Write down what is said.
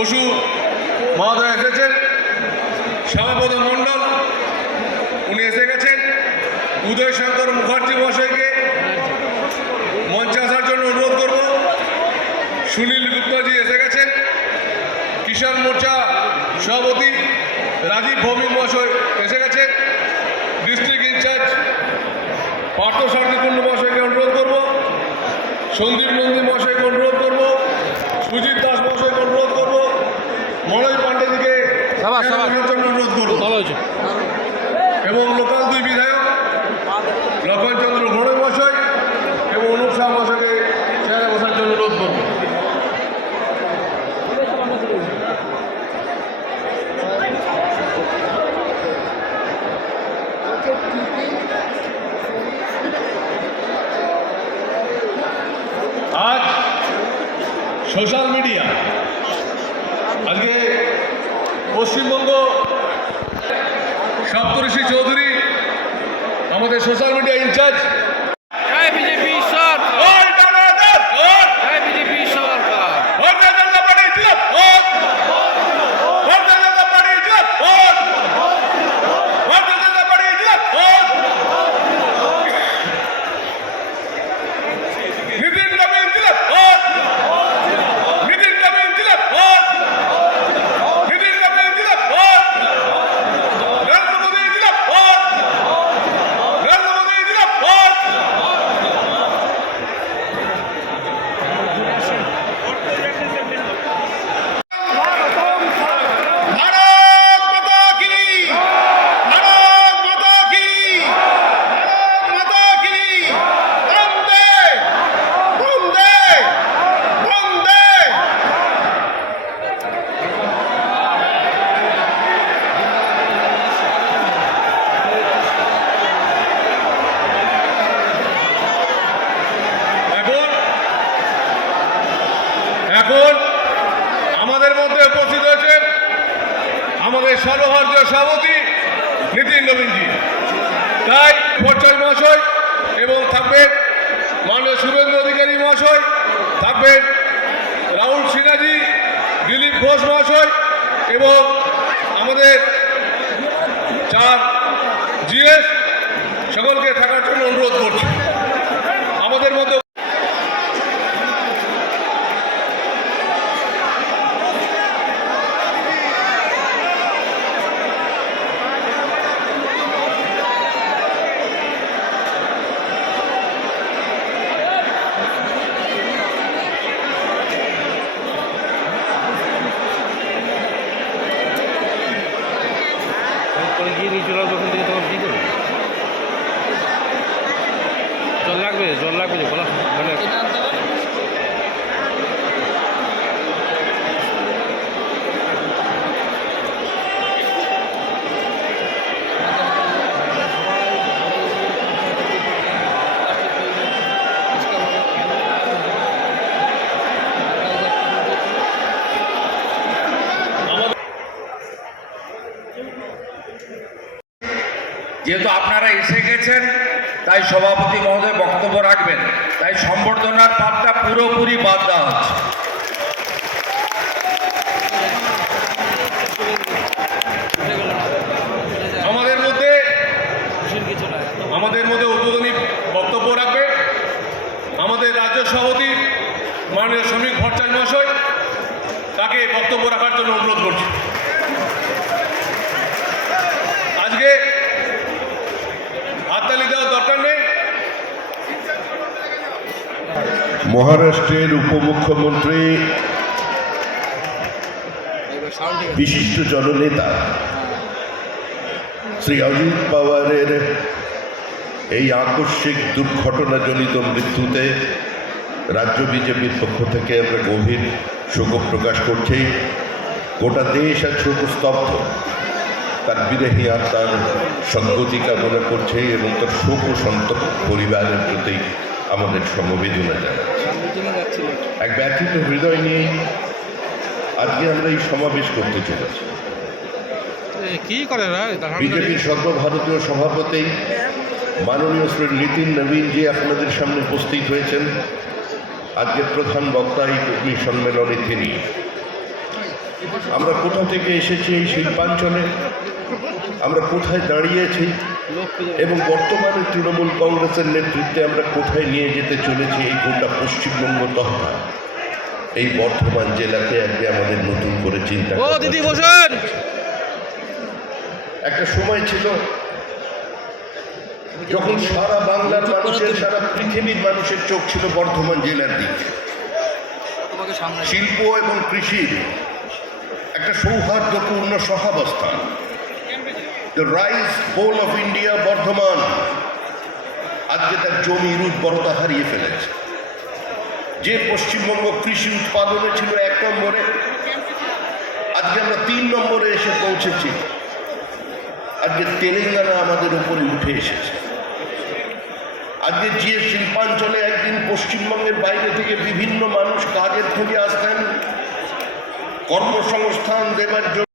বসু, মহোদয় এসেছেন। সভাপতি মণ্ডল, উনি এসে গেছেন। উদয় শঙ্কর মুখার্জি মহাশয়কে মঞ্চে আসার জন্য অনুরোধ করব। সুনীল গুপ্তাজি এসে গেছেন। কিষাণ মোর্চা সভাপতি রাজীব ভৌমিক মহাশয় এসে গেছেন। ডিস্ট্রিক্ট ইনচার্জ পার্থ শান্তিকুণ্ড মহাশয়কে অনুরোধ করব। সন্দীপ নন্দী মহাশয়কে অনুরোধ করব। সুজিত দাস মহাশয়কে অনুরোধ করব মলয় পাণ্ডেজিকে সাবাস, সাবাস। আসার জন্য অনুরোধ করব ভালো হয়েছে। এবং লোকাল দুই বিধায়ক, লক্ষণ চন্দ্র ঘোড়ই মহাশয় এবং অনুপ শাহ মহাশয়কে চেয়ারে বসার জন্য অনুরোধ করব। আজ সোশ্যাল মিডিয়া, আজকে পশ্চিমবঙ্গ সপ্তঋষি চৌধুরী আমাদের সোশ্যাল মিডিয়া ইনচার্জ এখন আমাদের মধ্যে উপস্থিত হয়েছে আমাদের সর্বভারতীয় সভাপতি নীতিন নবীনজি তাই পর্যায় মহাশয় এবং থাকবেন মাননীয় শুভেন্দু অধিকারী মহাশয়, থাকবেন রাহুল সিনহাজি, দিলীপ ঘোষ মহাশয় এবং আমাদের চার জিএস সকলকে থাকার জন্য অনুরোধ করছি। আমাদের মধ্যে যেহেতু আপনারা এসে গেছেন, তাই সভাপতি মহোদয় বক্তব্য রাখবেন। তাই সম্বর্ধনার পাঠটা পুরোপুরি বাদ দেওয়া হচ্ছে। আমাদের মধ্যে আমাদের মধ্যে উদ্বোধনী বক্তব্য রাখবে আমাদের রাজ্য সভাপতি মাননীয় শ্রমিক ভট্টাচার্য মহাশয়। তাকে বক্তব্য রাখার জন্য অনুরোধ করছি। মহারাষ্ট্রের উপমুখ্যমন্ত্রী বিশিষ্ট জননেতা শ্রী অজিত পাওয়ারের এই আকস্মিক দুর্ঘটনাজনিত মৃত্যুতে রাজ্য বিজেপির পক্ষ থেকে আমরা গভীর শোক প্রকাশ করছি। গোটা দেশ আর শোক স্তব্ধ তার বিদেহী আত্মার সদ্গতি কামনা করছে এবং তার শোক ও সন্তপ্ত পরিবারের প্রতি আমাদের সমবেদনা জানাচ্ছি। এক ব্যথিত হৃদয় নিয়ে আজকে আমরা এই সমাবেশ করতে চলেছি। কি করে বিজেপির সর্বভারতীয় সভাপতি মাননীয় শ্রী নীতিন নবীন যে আপনাদের সামনে উপস্থিত হয়েছেন। আজকে প্রধান বক্তা এই কর্মী সম্মেলনে তিনি। আমরা কোথা থেকে এসেছি এই শিল্পাঞ্চলে? আমরা কোথায় দাঁড়িয়েছি? এবং বর্তমানে তৃণমূল কংগ্রেসের নেতৃত্বে আমরা কোথায় নিয়ে যেতে চলেছি এই গোটা পশ্চিমবঙ্গ তথা এই বর্ধমান জেলাকে আজকে আমাদের নতুন করে চিন্তা ও দিদি বসেন! একটা সময় ছিল যখন সারা বাংলার মানুষের সারা পৃথিবীর মানুষের চোখ ছিল বর্ধমান জেলার দিকে। শিল্প এবং কৃষির একটা সৌহার্দ্যপূর্ণ সহাবস্থান the rice bowl of India Bardhaman. আজকে তার জমির উর্বরতা হারিয়ে ফেলেছে। যে পশ্চিমবঙ্গ কৃষি উৎপাদনে ছিল এক নম্বরে, আজকে আমরা তিন নম্বরে এসে পৌঁছেছি। আজকে তেলেঙ্গানা আমাদের উপরে উঠে এসেছে। আজকে যে শিল্পাঞ্চলে একদিন পশ্চিমবঙ্গের বাইরে থেকে বিভিন্ন মানুষ কাজের খোঁজে আসতেন। কর্মসংস্থান দেবার জন্য